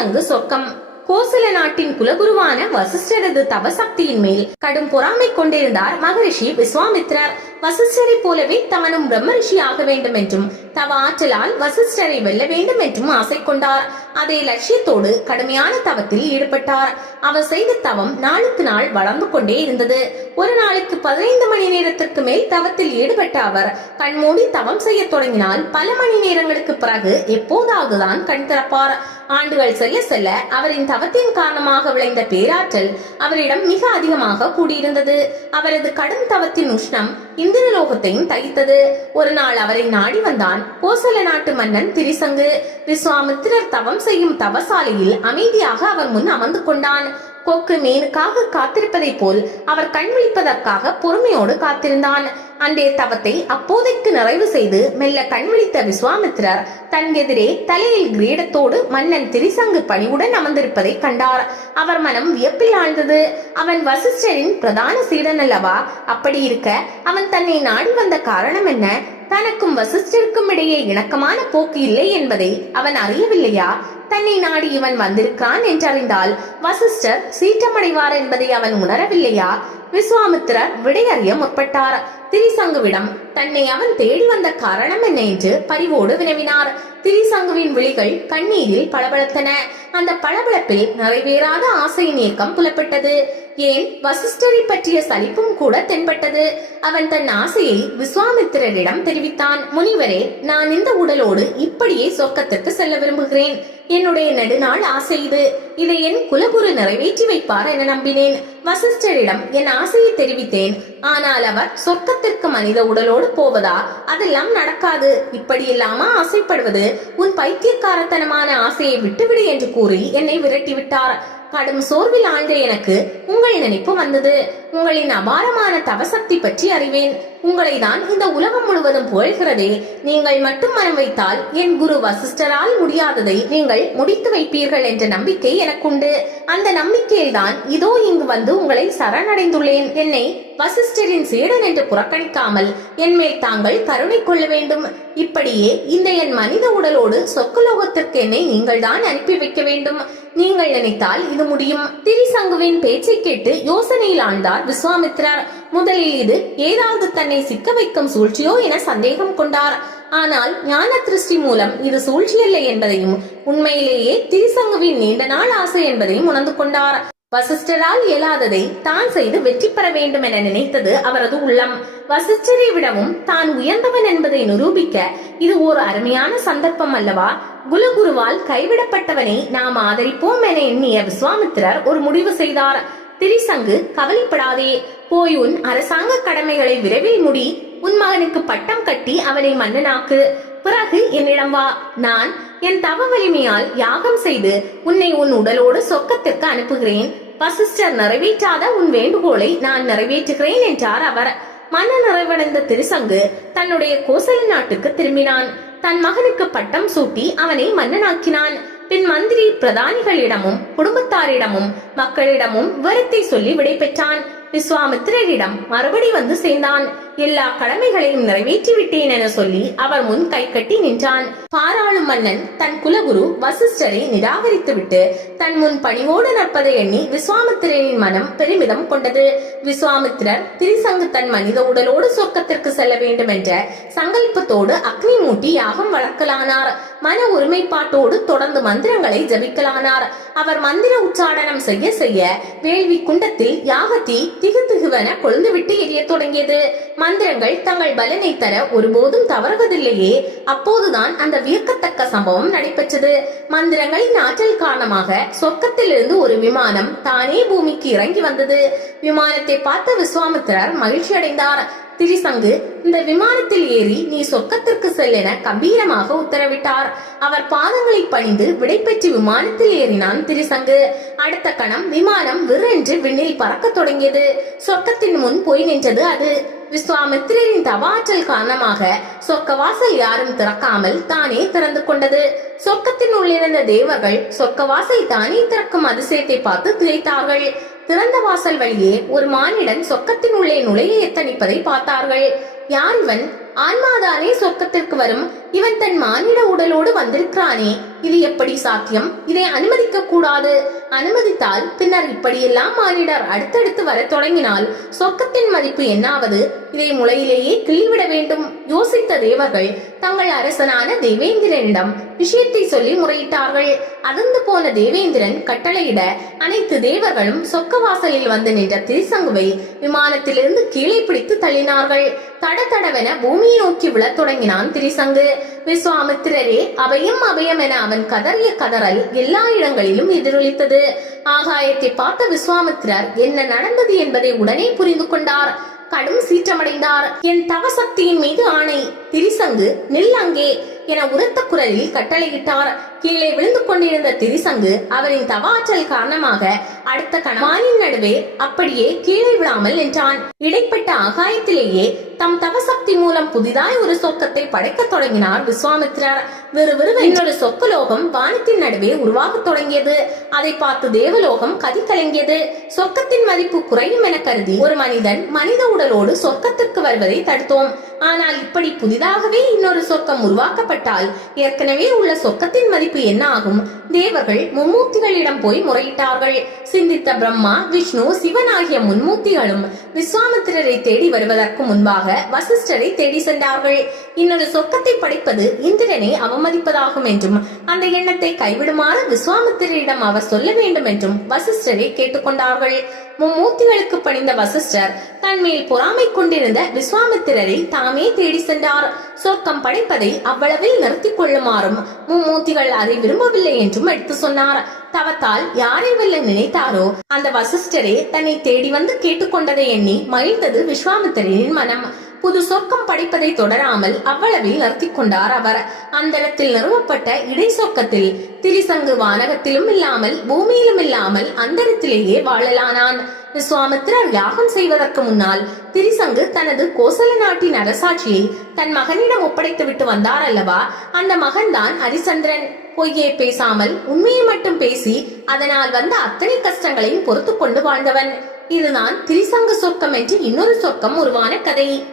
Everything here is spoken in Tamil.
சங்கு சொர்க்கம். கோசல நாட்டின் குலகுருவான வசிஷ்டரது தவசக்தியின் மேல் கடும் பொறாமை கொண்டிருந்தார் மகரிஷி விஸ்வாமித்ரர். வசிஷ்டரை போலவே தானும் பிரம்மரிஷி ஆக வேண்டும் என்றும் தவ ஆற்றலால் வசிஷ்டரை வெல்ல வேண்டும் என்றும் ஆசை கொண்டார். அதே லட்சியத்தோடு கடுமையான தவத்தில் ஈடுபட்டார். அவர் செய்த தவம் நாளுக்கு நாள் வளர்ந்து கொண்டே இருந்தது. ஒரு நாளுக்கு பதினைந்து மணி நேரத்திற்கு மேல் தவத்தில் ஈடுபட்ட அவர் கண்மூடி தவம் செய்ய தொடங்கினால் பல மணி நேரங்களுக்கு பிறகு எப்போதாவதுதான் கண் திறப்பார். ஆண்டுகள் செல்ல செல்ல அவரின் தவத்தின் காரணமாக விளைந்த பேராற்றல் அவரிடம் மிக அதிகமாக கூடியிருந்தது. அவரது கடும் தவத்தின் உஷ்ணம் இந்திரலோகத்தையும் தகித்தது. ஒரு நாள் அவரை நாடி வந்தான் கோசல நாட்டு மன்னன் திரிசங்கு. விஸ்வாமித்திரர் தவம் செய்யும் தவசாலையில் அமைதியாக அவர் முன் அமர்ந்து கொண்டான். கொக்கு மீனுக்காக காத்திருப்பதைப் போல் அவர் கண் விழிப்பதற்காக பொறுமையோடு காத்திருந்தான். அன்றைய தவத்தை அப்போதைக்கு நிறைவு செய்து மெல்ல கண் விழித்த விஸ்வாமித்திரர் தன் எதிரே தலையில் கிரீடத்தோடு மன்னன் திரிசங்கு பணிவுடன் அமர்ந்திருப்பதை கண்டார். அவர் மனம் வியப்பில் ஆழ்ந்தது. அவன் வசிஷ்டரின் பிரதான சீடன் அல்லவா? அப்படி இருக்க அவன் தன்னை நாடி வந்த காரணம் என்ன? தனக்கும் வசிஷ்டருக்கும் இடையே இணக்கமான போக்கு இல்லை என்பதை அவன் அறியவில்லையா? தன்னை நாடி இவன் வந்திருக்கிறான் என்றறிந்தால் வசிஷ்டர் சீற்றமடைவார் என்பதை அவன் உணரவில்லையா? விஸ்வாமித்திரர் விடையறிய முற்பட்டார். திரிசங்குவிடம் தன்னை அவன் தேடி வந்த காரணம் என்ன? என்று பரிவோடு வினவினார். திரிசங்குவின் விழிகள் கண்ணீரில் பளபளத்தன. அந்த பளபளப்பில் நிறைவேறாத ஆசையின் இயக்கம் புலப்பட்டது. ஏன்? வசிஷ்டரை பற்றிய சலிப்பும் கூட தென்பட்டது. அவன் தன் ஆசையை விஸ்வாமித்திரரிடம் தெரிவித்தான். முனிவரே நான் இந்த உடலோடு இப்படியே சொர்க்கத்திற்கு செல்ல விரும்புகிறேன். என்னுடைய நெடுநாள் ஆசை இது. இதை என் குலகுரு நிறைவேற்றி வைப்பார் என நம்பினேன். வசிஷ்டரிடம் என் ஆசையை தெரிவித்தேன். ஆனால் அவர் சொர்க்கத்திற்கு மனித உடலோடு போவதா? அதெல்லாம் நடக்காது. இப்படி இல்லாம ஆசைப்படுவது? உன் பைத்தியக்காரத்தனமான ஆசையை விட்டுவிடு என்று கூறி என்னை விரட்டி விட்டார் கடும் சோர்வில் ஆழ்ந்த எனக்கு உங்கள் நினைப்பு வந்தது. உங்களின் அபாரமான தவசக்தி பற்றி அறிவேன். உங்களை தான் இந்த உலகம் முழுவதும் புகழ்கிறதே. நீங்கள் மட்டும் மனம் வைத்தால் என் குரு வசிஷ்டரால் முடியாததை நீங்கள் முடித்து வைப்பீர்கள் என்ற நம்பிக்கை எனக்குண்டு. அந்த நம்பிக்கையில் தான் இதோ இங்கு வந்து உங்களை சரணடைந்துள்ளேன். என்னை வசிஷ்டரின் சீடன் என்று புறக்கணிக்காமல் என் மேல் தாங்கள் கருணை கொள்ள வேண்டும். இப்படியே இந்த என் மனித உடலோடு சொக்கலோகத்திற்கு என்னை நீங்கள் தான் அனுப்பி வைக்க வேண்டும். நீங்கள் நினைத்தால் இது முடியும். திரிசங்குவின் பேச்சை கேட்டு யோசனையில் ஆழ்ந்தார் விஸ்வாமித்ரர். முதலில் இது ஏதாவது தன்னை சிக்க வைக்கும் சூழ்ச்சியோ என சந்தேகம் கொண்டார். ஆனால் ஞான திருஷ்டி மூலம் இது சூழ்ச்சியல்ல என்பதையும் உண்மையிலேயே திரிசங்குவின் நீண்ட நாள் ஆசை என்பதையும் உணர்ந்து கொண்டார். வசிஷ்டரால் இயலாததை தான் செய்து வெற்றி பெற வேண்டும் என நினைத்தது அவரது உள்ளம். வசிஷ்டரை விடவும் தான் உயர்ந்தவன் என்பதை நிரூபிக்க இது ஒரு அருமையான சந்தர்ப்பம் அல்லவா? குலகுருவால் கைவிடப்பட்டவனை நாம் ஆதரிப்போம் என எண்ணிய விஸ்வாமித்திரர் ஒரு முடிவு செய்தார். திரிசங்கு கவலைப்படாதே. போய் உன் அரசாங்க கடமைகளை விரைவில் முடி. உன் மகனுக்கு பட்டம் கட்டி அவனை மன்னனாக்கு. பிறகு என்னிடம் வா. நான் என் தவ வலிமையால் யாகம் செய்து உன்னை உன் உடலோடு சொக்கத்திற்கு அனுப்புகிறேன். வசிஷ்டர் நிறைவேற்றாத உன் வேண்டுகோளை நான் நிறைவேற்றுகிறேன் என்றார் அவர். மன நிறைவடைந்த திருசங்கு தன்னுடைய கோசல நாட்டுக்கு திரும்பினான். தன் மகனுக்கு பட்டம் சூட்டி அவனை மன்னனாக்கினான். பின் மந்திரி பிரதானிகளிடமும் குடும்பத்தாரிடமும் மக்களிடமும் விவரத்தை சொல்லி விடை பெற்றான் விஸ்வாமித்திரரிடம் மறுபடி வந்து சேர்ந்தான். எல்லா கடமைகளையும் நிறைவேற்றிவிட்டேன் என சொல்லி அவர் முன் கை கட்டி நின்றான். பாராளும் மன்னன் தன் குலகுரு வசிஷ்டரை நிராகரித்துவிட்டு தன் முன் பணிவோடு நற்பதை எண்ணி விஸ்வாமித்திரனின் மனம் பெருமிதம் கொண்டது. விஸ்வாமித்திரர் திரிசங்கு தன் மனித உடலோடு சொர்க்கத்திற்கு செல்ல வேண்டும் என்ற சங்கல்பத்தோடு அக்னி மூட்டி யாகம் வளர்க்கலானார். மன ஒருமைப்பாட்டோடு தொடர்ந்து மந்திரங்களை ஜபிக்கலானார். அவர் மந்திர உச்சாடனம் செய்ய செய்ய வேள்வி குண்டத்தில் யாகத்தி திகு திகுவென கொழுந்துவிட்டு எரியத் தொடங்கியது. மந்திரங்கள் தங்கள் பலனை தர ஒருபோதும் தவறுவதில்லையே அப்போதுதான் அந்த வியக்கத்தக்க சம்பவம் நடைபெற்றது. மந்திரங்களின் ஆற்றல் காரணமாக சொர்க்கத்திலிருந்து ஒரு விமானம் தானே பூமிக்கு இறங்கி வந்தது. விமானத்தை பார்த்த விஸ்வாமித்திரர் மகிழ்ச்சி அடைந்தார். திரிசங்கு இந்த விமானத்தில் ஏறி நீ சொர்க்கத்திற்கு செல்லென கம்பீரமாக உத்தரவிட்டார். அவர் பாதங்களை பணிந்து விடைபெற்று விமானத்தில் ஏறினான் திரிசங்கு. அடுத்த கணம் விமானம் விற்றென்று விண்ணில் பறக்கத் தொடங்கியது. சொர்க்கத்தின் முன் போய் நின்றது அது. விஸ்வாமித்திரரின் தவாற்றல் காரணமாக சொர்க்க வாசல் யாரும் திறக்காமல் தானே திறந்து கொண்டது. சொர்க்கத்தின் உள்ளிருந்த தேவர்கள் சொர்க்க வாசல் தானே திறக்கும் அதிசயத்தை பார்த்து திளைத்தார்கள் திறந்த வாசல் வழியே ஒரு மானிடன் சொர்க்கத்தின் உள்ளே நுழைய எத்தனிப்பதை பார்த்தார்கள். யார் இவன் ஆன்மாதானே சொர்க்கத்திற்கு வரும்? இவன் தன் மானிட உடலோடு வந்திருக்கிறானே. இது எப்படி சாத்தியம்? இதை அனுமதிக்க கூடாது அனுமதித்தால் பின்னர் இப்படியெல்லாம் மானிடர் அடுத்தடுத்து வரத் தொடங்கினால் சொர்க்கத்தின் மதிப்பு என்னாவது? இதை முளையிலேயே கிள்ளிவிட வேண்டும். யோசித்த தேவர்கள் தங்கள் அரசனான தேவேந்திரனிடம் விஷயத்தை சொல்லி முறையிட்டார்கள். அதிர்ந்து போன தேவேந்திரன் கட்டளையிட அனைத்து தேவர்களும் சொர்க்கவாசலில் வந்து நின்ற திருசங்குவை விமானத்திலிருந்து கீழே பிடித்து தள்ளினார்கள். தட தடவென பூமியை நோக்கி விழத் தொடங்கினான் திரிசங்கு. விஸ்வாமித்திரரே அபயம் அபயம் என அவன் கதறிய கதறல் எல்லா இடங்களிலும் எதிரொலித்தது. ஆகாயத்தை பார்த்த விஸ்வாமித்திரர் என்ன நடந்தது என்பதை உடனே புரிந்து கொண்டார். கடும் சீற்றமடைந்தார். என் தவசக்தியின் மீது ஆணை. திரிசங்கு நில் அங்கே என உரத்த குரலில் கட்டளையிட்டார். கீழே விழுந்து கொண்டிருந்த திரிசங்கு அவரின் தவாற்றல் காரணமாக அடுத்த கணமாயின் நடுவே அப்படியே கீழே விழாமல் நின்றான். இடைப்பட்ட ஆகாயத்திலேயே தம் தவசக்தி மூலம் புதிதாய் ஒரு சொர்க்கத்தை படைக்கத் தொடங்கினார் விஸ்வாமித்திரர் விறுவிறுவென்று இன்னொரு சொர்க்கலோகம் வானத்தின் நடுவே உருவாகத் தொடங்கியது. அதை பார்த்து தேவலோகம் கதி கலங்கியது சொர்க்கத்தின் மதிப்பு குறையும் என கருதி ஒரு மனிதன் மனித உடலோடு சொர்க்கத்திற்கு வருவதை தடுத்தோம். ஆனால் இப்படி புதிதாகவே இன்னொரு சொர்க்கம் உருவாக்கப்பட்டால் ஏற்கனவே உள்ள சொர்க்கத்தின் மதிப்பு என்ன ஆகும்? தேவர்கள் மும்மூர்த்திகளிடம் போய் முறையிட்டார்கள். சிந்தித்த பிரம்மா விஷ்ணு சிவன் ஆகிய முன்மூர்த்திகளும் விஸ்வாமித்திரரை தேடி வருவதற்கு முன்பாக வசிஷ்டரை தேடி சென்றார்கள். இன்னொரு சொர்க்கத்தை படைப்பது இந்திரனை அவமதிப்பதாகும் என்றும் அந்த எண்ணத்தை கைவிடுமாறு விஸ்வாமித்திரரிடம் அவர் சொல்ல வேண்டும் என்றும் வசிஷ்டரை கேட்டுக்கொண்டார்கள். மும்மூர்த்திகளுக்கு பணிந்த வசிஷ்டர் தன் மேல் பொறாமை கொண்டிருந்த விஸ்வாமித்திரரை தாமே தேடி சென்றார். சொர்க்கம் படைப்பதை அவ்வளவில் நிறுத்திக் கொள்ளுமாறும் மும்மூர்த்திகள் அதை விரும்பவில்லை என்றும் எடுத்து சொன்னார். தவத்தால் யாரை வெல்ல நினைத்தாரோ அந்த வசிஷ்டரே தன்னை தேடி வந்து கேட்டுக்கொண்டதை எண்ணி மகிழ்ந்தது விஸ்வாமித்திரரின் மனம். புது சொர்க்கம் படைப்பதை தொடராமல் அவ்வளவில் நிறுத்திக் கொண்டார் அவர். அந்த இடத்தில் நிறுவப்பட்ட இடை சொர்க்கத்தில் திரிசங்கு வானகத்திலும் இல்லாமல் பூமியிலும் இல்லாமல் அந்தரத்திலேயே வாழலானான். விஸ்வாமித்ரர் யாகம் செய்வதற்கு முன்னால் திரிசங்கு தனது கோசல நாட்டின் அரசாட்சியை தன் மகனிடம் ஒப்படைத்து விட்டு வந்தார் அல்லவா? அந்த மகன்தான் ஹரிச்சந்திரன். பொய்யே பேசாமல் உண்மையை மட்டும் பேசி அதனால் வந்த அத்தனை கஷ்டங்களையும் பொறுத்து கொண்டு வாழ்ந்தவன். இதுதான் திரிசங்கு சொர்க்கம் என்று இன்னொரு சொர்க்கம் உருவான கதை.